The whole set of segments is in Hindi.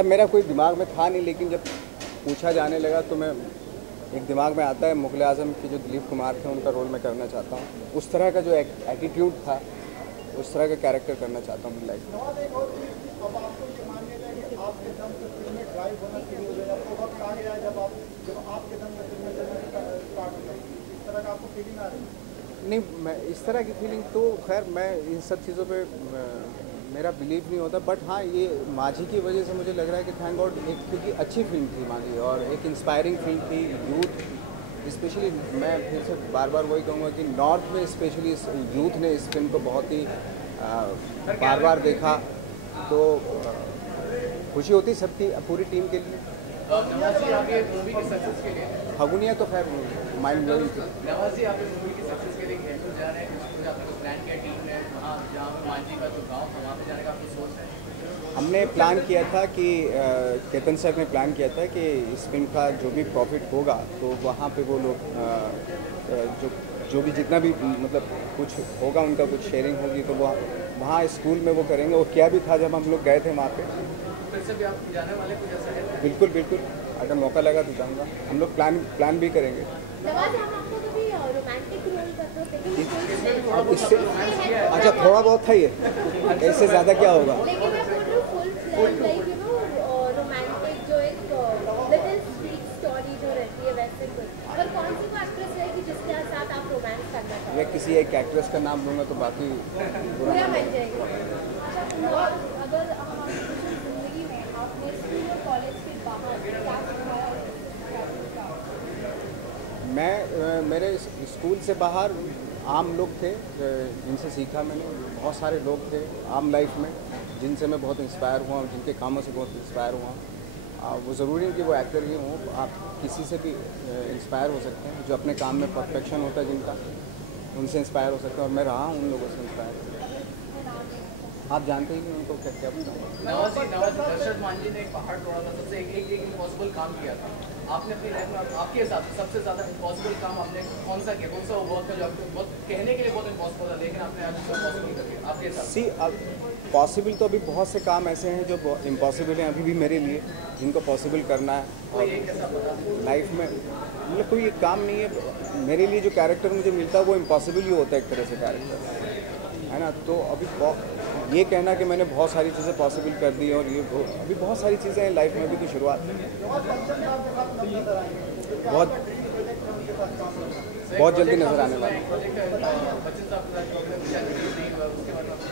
ऐसा मेरा कोई दिमाग में था नहीं, लेकिन जब पूछा जाने लगा तो मैं एक दिमाग में आता है मुग़ल आज़म के जो दिलीप कुमार थे उनका रोल मैं करना चाहता हूँ। उस तरह का जो एटीट्यूड था, उस तरह का कैरेक्टर करना चाहता हूँ अपनी लाइफ में। नहीं, मैं इस तरह की फीलिंग तो खैर मैं इन सब चीज़ों पे मेरा बिलीव नहीं होता, बट हाँ ये माझी की वजह से मुझे लग रहा है कि थैंक गॉड, एक क्योंकि अच्छी फिल्म थी माझी और एक इंस्पायरिंग फिल्म थी। यूथ स्पेशली, मैं फिर से बार बार वही कहूँगा कि नॉर्थ में स्पेशली यूथ ने इस फिल्म को बहुत ही बार बार देखा, तो खुशी होती सबकी, पूरी टीम के लिए। नवाज़ी आप ये मूवी की सक्सेस के लिए, फगुनिया तो खैर माइंड ब्लोइंग थी। नवाज़ी आप इस मूवी की सक्सेस के लिए कैसे जा रहे हैं? कुछ आपने प्लान किया टीम ने वहाँ जहाँ पे माझी का जो गाँव था वहाँ पे जाने का आपको सोच है? हमने प्लान किया था कि केतन सर ने प्लान किया था कि इस फिल्म का जो भी प्रॉफिट होगा तो वहाँ पे वो लोग जो भी जितना भी मतलब कुछ होगा उनका कुछ शेयरिंग होगी तो वो वहाँ स्कूल में वो करेंगे। और क्या भी था जब हम लोग गए थे वहाँ पे। फिर से भी आप जाने वाले कुछ ऐसा है? बिल्कुल बिल्कुल, अगर मौका लगा तो जाऊँगा। हम लोग प्लान भी करेंगे। अब इससे अच्छा थोड़ा बहुत था ये, इससे ज़्यादा क्या होगा। मैं किसी एक एक्ट्रेस का नाम लूँगा तो बाकी बुरा बन जाएगा। अगर जिंदगी में आपने स्कूल और कॉलेज के बाहर क्या मैं मेरे स्कूल से बाहर आम लोग थे जिनसे सीखा मैंने। बहुत सारे लोग थे आम लाइफ में जिनसे मैं बहुत इंस्पायर हुआ, जिनके कामों से बहुत इंस्पायर हुआ। वो ज़रूरी है कि वो एक्टर ही हों, आप किसी से भी इंस्पायर हो सकते हैं। जो अपने काम में परफेक्शन होता है जिनका, उनसे इंस्पायर हो सकते हैं। और मैं रहा हूँ उन लोगों से इंस्पायर। आप जानते ही नहीं उनको क्या बताऊँ। नवाज़ी दशरथ मांझी ने एक पहाड़ तोड़ा था, सबसे एक इम्पॉसिबल काम किया था। आपने अपनी लाइफ में आपके हिसाब से सबसे ज़्यादा इम्पॉसिबल काम आपने कौन सा किया? कौन सा वो वर्क था जो आपको बहुत कहने के लिए बहुत इम्पॉसिबल था लेकिन आपने आज उसको पॉसिबल कर दिया आपके हिसाब से? अब पॉसिबल तो अभी बहुत से काम ऐसे हैं जो इम्पॉसिबल हैं अभी भी मेरे लिए, जिनको पॉसिबल करना है। और लाइफ में मतलब कोई एक काम नहीं है मेरे लिए। जो कैरेक्टर मुझे मिलता है वो इम्पॉसिबल ही होता है एक तरह से कैरेक्टर, है ना। तो अभी ये कहना कि मैंने बहुत सारी चीज़ें पॉसिबल कर दी और ये अभी बहुत सारी चीज़ें हैं लाइफ में। अभी तो शुरुआत बहुत जल्दी नज़र आने वाली है।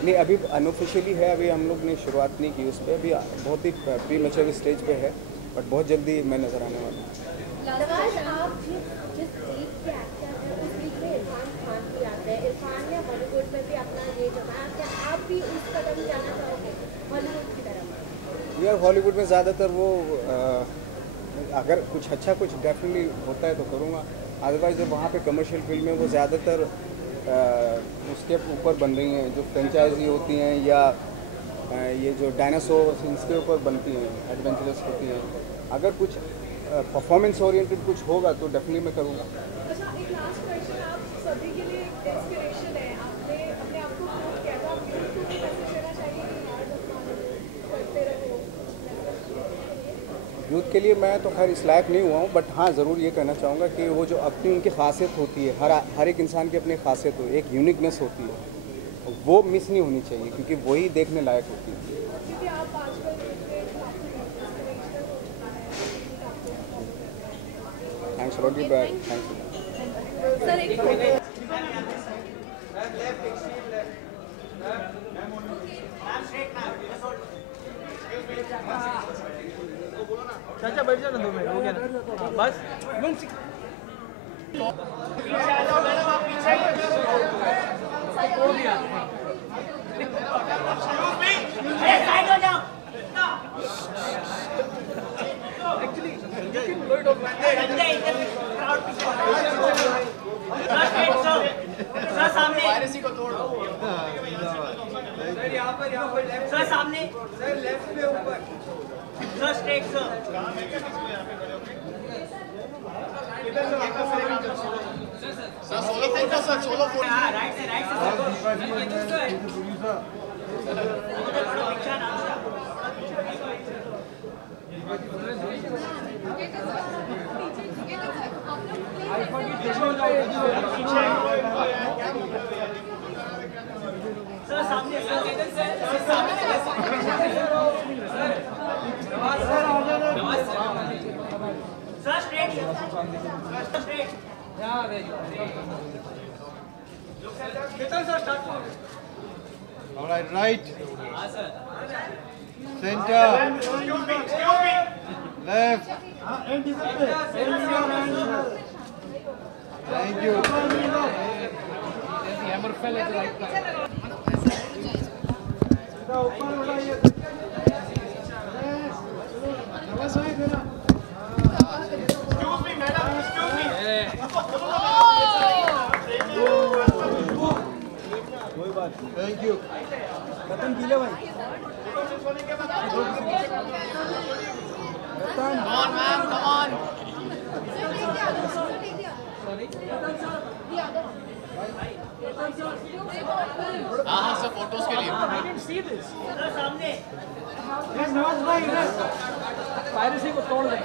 नहीं, अभी अनऑफिशियली है, अभी हम लोग ने शुरुआत नहीं की उस पर। अभी बहुत ही प्री मैच्योर स्टेज पे है, बट बहुत जल्दी मैं नज़र आने वाला हूँ। इरफान ने हॉलीवुड में भी अपना ये जमाया, क्या आप भी उस कदम जाना चाहोगे हॉलीवुड की तरफ? यार हॉलीवुड में ज़्यादातर वो अगर कुछ अच्छा कुछ डेफिनेटली होता है तो करूँगा। अदरवाइज जो वहाँ पे कमर्शियल फिल्में वो ज़्यादातर उसके ऊपर बन रही हैं, जो फ्रेंचाइजी होती हैं या ये जो डायनासोर इसके ऊपर बनती हैं, एडवेंचरस होती हैं। अगर कुछ परफॉर्मेंस ओरिएंटेड कुछ होगा तो डेफिनेटली मैं करूँगा। अच्छा, एक लास्ट क्वेश्चन, आप सभी के लिए इंस्पिरेशन है, आपने अपने आप को प्रूव किया था, आप यूथ को भी मैसेज देना चाहिए कि यार करते रहो? यूथ के लिए मैं तो खैर इस लायक नहीं हुआ हूँ, बट हाँ ज़रूर ये कहना चाहूँगा कि वो जो अपनी उनकी खासियत होती है, हर एक इंसान की अपनी खासियत होती है, एक यूनिकनेस होती है, वो मिस नहीं होनी चाहिए क्योंकि वही देखने लायक होती है। क्योंकि आप आजकल थैंक्स लॉट जी, थैंक्स। सर एक चाचा बैठ जाना 2 मिनट हो गया ना बस। वायरसी को तोड़ दो सर यहाँ पर सर सामने सर लेफ्ट पे ऊपर sir straight sir solo photo sir, solo photo. हाँ राइट से सर सर सामने sir straight straight All right. Center. Left. Thank you. Thank you. रतन पीले भाई हाँ सर फोटोज के लिए सर सामने पायरेसी को तोड़ दें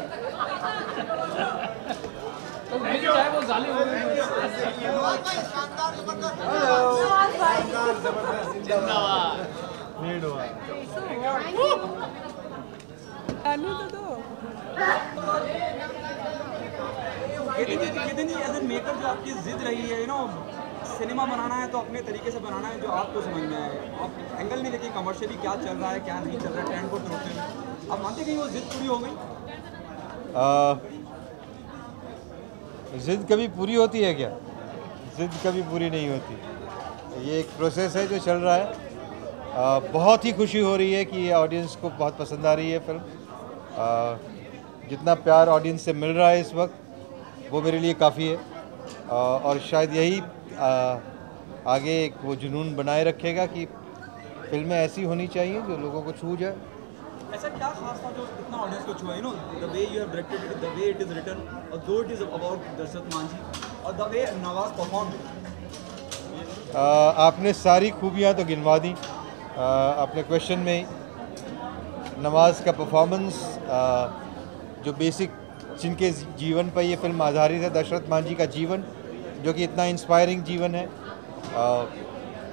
तो नहीं चाहे वो जाली हो कितनी एज एन मेकर जो आपकी जिद रही है, सिनेमा बनाना है तो अपने तरीके से बनाना है जो आपको समझ में आए। आप एंगल नहीं देखिए कमर्शियली क्या चल रहा है क्या नहीं चल रहा है, ट्रेंड को रोकते हैं। आप मानते कि वो जिद पूरी हो गई? जिद कभी पूरी होती है क्या? जिद कभी पूरी नहीं होती। ये एक प्रोसेस है जो चल रहा है। बहुत ही खुशी हो रही है कि ऑडियंस को बहुत पसंद आ रही है फिल्म। जितना प्यार ऑडियंस से मिल रहा है इस वक्त वो मेरे लिए काफ़ी है, और शायद यही आगे एक वो जुनून बनाए रखेगा कि फिल्में ऐसी होनी चाहिए जो लोगों को छू जाए। ऐसा क्या खास था जो इतना ऑडियंस को छुआ? The way you have directed it, the way it is written, और though it is about Dashrath Manjhi, और द वे नवाज परफॉर्म। आपने सारी खूबियाँ तो गिनवा दी अपने क्वेश्चन में ही। नवाज का परफॉर्मेंस, जो बेसिक जिनके जीवन पर ये फिल्म आधारित है, दशरथ मांझी का जीवन जो कि इतना इंस्पायरिंग जीवन है,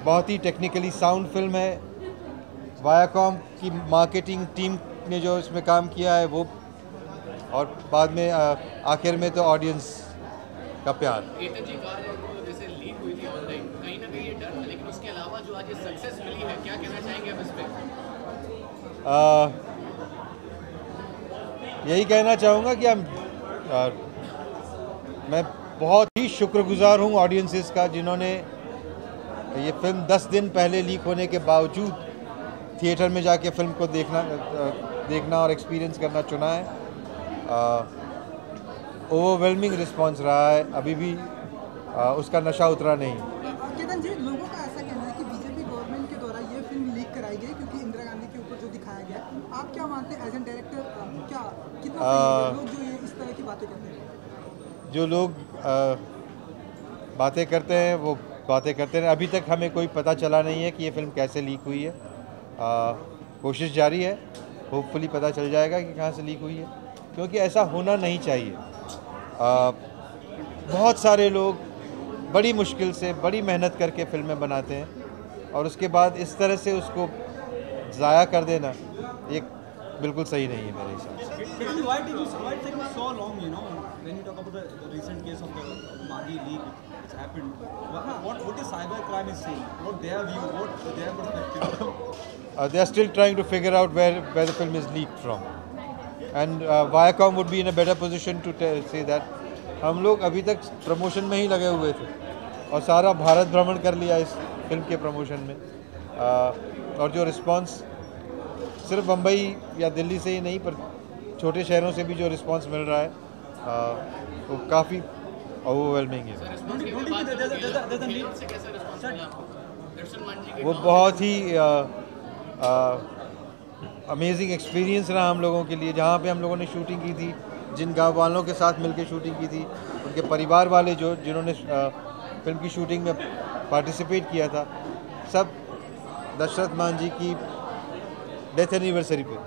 बहुत ही टेक्निकली साउंड फिल्म है। वायाकॉम की मार्केटिंग टीम ने जो इसमें काम किया है वो, और बाद में आखिर में तो ऑडियंस का प्यार। एतन जी कहा जाए तो जैसे लीक हुई थी ऑनलाइन, कहीं ना कहीं ये डर था, लेकिन उसके अलावा जो आज ये सक्सेस मिली है, क्या कहना चाहेंगे आप इस पे? यही कहना चाहूँगा कि मैं बहुत ही शुक्रगुजार हूँ ऑडियंसेस का, जिन्होंने ये फिल्म 10 दिन पहले लीक होने के बावजूद थिएटर में जाके फिल्म को देखना और एक्सपीरियंस करना चुना है। ओवरवेलमिंग रिस्पांस रहा है, अभी भी उसका नशा उतरा नहीं। केतन जी, लोगों का ऐसा कहना है कि बीजेपी गवर्नमेंट के द्वारा ये फिल्म लीक कराई गई क्योंकि इंदिरा गांधी के ऊपर जो दिखाया गया। आप क्या मानते हैं एज एन डायरेक्टर, क्या कितना सही है लोग जो ये इस तरह की बातें करते हैं? जो लोग बातें करते हैं वो बातें करते हैं। अभी तक हमें कोई पता चला नहीं है कि ये फिल्म कैसे लीक हुई है। कोशिश जारी है, होपफुली पता चल जाएगा कि कहाँ से लीक हुई है, क्योंकि ऐसा होना नहीं चाहिए। बहुत सारे लोग बड़ी मुश्किल से, बड़ी मेहनत करके फिल्में बनाते हैं और उसके बाद इस तरह से उसको ज़ाया कर देना ये बिल्कुल सही नहीं है मेरे हिसाब से। Why did it take so long, when you talk about the recent case of the Maggi leak which happened? What is cybercrime is saying? What their view, what their perspective? They are still trying to figure out where the film is leaked from, and Viacom would be in a better position to say that. हम लोग अभी तक प्रमोशन में ही लगे हुए थे और सारा भारत भ्रमण कर लिया इस फिल्म के प्रमोशन में, और जो रिस्पांस सिर्फ मुंबई या दिल्ली से ही नहीं पर छोटे शहरों से भी जो रिस्पांस मिल रहा है वो काफ़ी ओवरवेलमिंग है। वो बहुत ही अमेजिंग एक्सपीरियंस रहा हम लोगों के लिए। जहाँ पे हम लोगों ने शूटिंग की थी, जिन गाँव वालों के साथ मिलकर शूटिंग की थी, उनके परिवार वाले जिन्होंने फिल्म की शूटिंग में पार्टिसिपेट किया था, सब दशरथ मांझी की डेथ एनिवर्सरी पे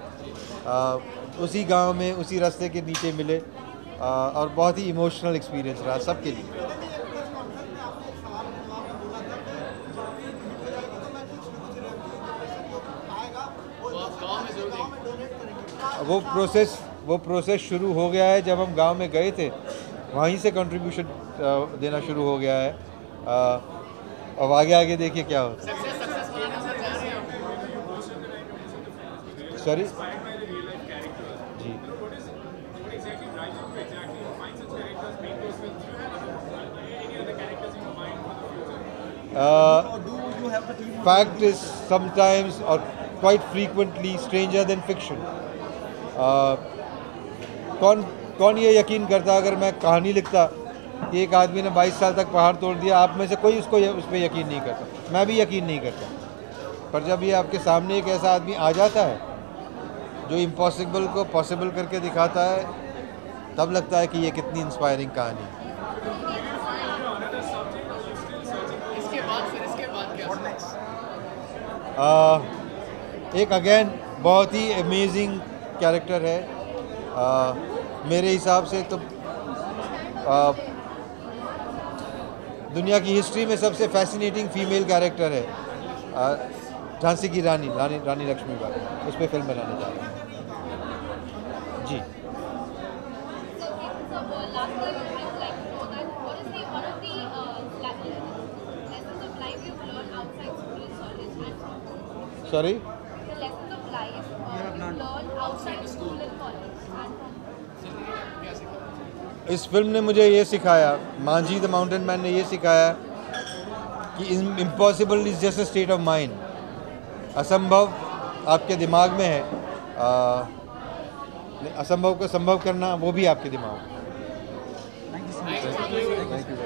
उसी गांव में उसी रास्ते के नीचे मिले और बहुत ही इमोशनल एक्सपीरियंस रहा सबके लिए। वो प्रोसेस शुरू हो गया है। जब हम गांव में गए थे वहीं से कंट्रीब्यूशन देना शुरू हो गया है। अब आगे देखिए क्या हो। सॉरी जी, fact is sometimes or quite frequently stranger than fiction. कौन ये यकीन करता अगर मैं कहानी लिखता कि एक आदमी ने 22 साल तक पहाड़ तोड़ दिया, आप में से कोई उस पर यकीन नहीं करता, मैं भी यकीन नहीं करता। पर जब ये आपके सामने एक ऐसा आदमी आ जाता है जो इम्पॉसिबल को पॉसिबल करके दिखाता है, तब लगता है कि ये कितनी इंस्पायरिंग कहानी है। एक अगेन बहुत ही अमेजिंग कैरेक्टर है। मेरे हिसाब से तो दुनिया की हिस्ट्री में सबसे फैसिनेटिंग फीमेल कैरेक्टर है झांसी की रानी लक्ष्मीबाई। उस पर फिल्म बनाने जा रहे हैं जी। Sorry? The lessons of life learn outside school and college. इस फिल्म ने मुझे ये सिखाया, मांझी द माउंटेन मैन ने ये सिखाया कि impossible is just a state of mind. असंभव आपके दिमाग में है, असंभव को संभव करना वो भी आपके दिमाग में। Thank you.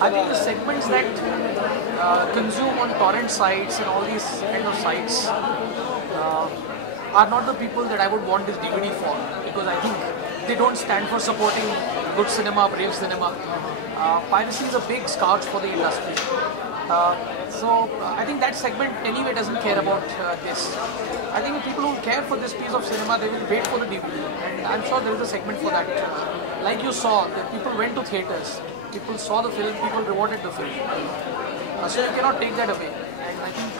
I think the segments that consume on torrent sites and all these kind of sites are not the people that I would want this DVD for, because I think they don't stand for supporting good cinema, brave cinema. Piracy is a big scourge for the industry. I think that segment anyway doesn't care about this. I think people who care for this piece of cinema, they will wait for the DVD, and I'm sure there is a segment for that. Like you saw, that people went to theatres, people saw the film, people rewarded the film. So you cannot take that away. And I think,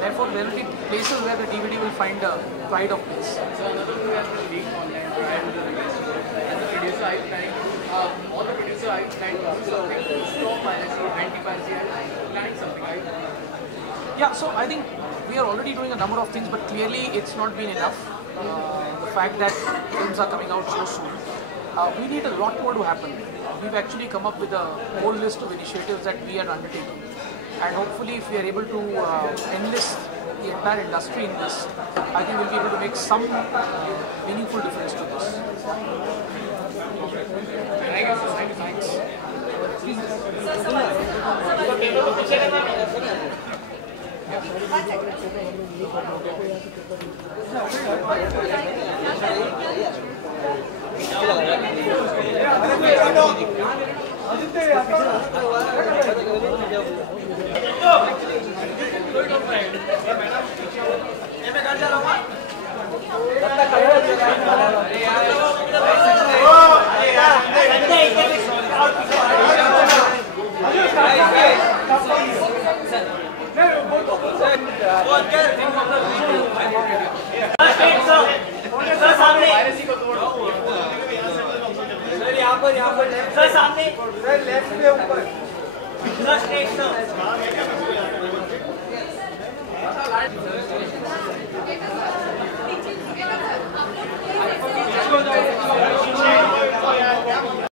therefore, there will be places where the DVD will find a pride of place. So another thing that will leak online prior to the release. As a producer, I planning, all the producer I planning to do something to stop piracy, anti-piracy, and planning something, right? Yeah, so I think we are already doing a number of things, but clearly it's not been enough. The fact that films are coming out so soon. We need a lot more to happen. We've actually come up with a whole list of initiatives that we are undertaking. And hopefully if we are able to enlist the entire industry in this, I think we'll be able to make some meaningful difference to this. Thanks. Sir सामने लेफ्ट पे ऊपर सर स्ट्रेट सर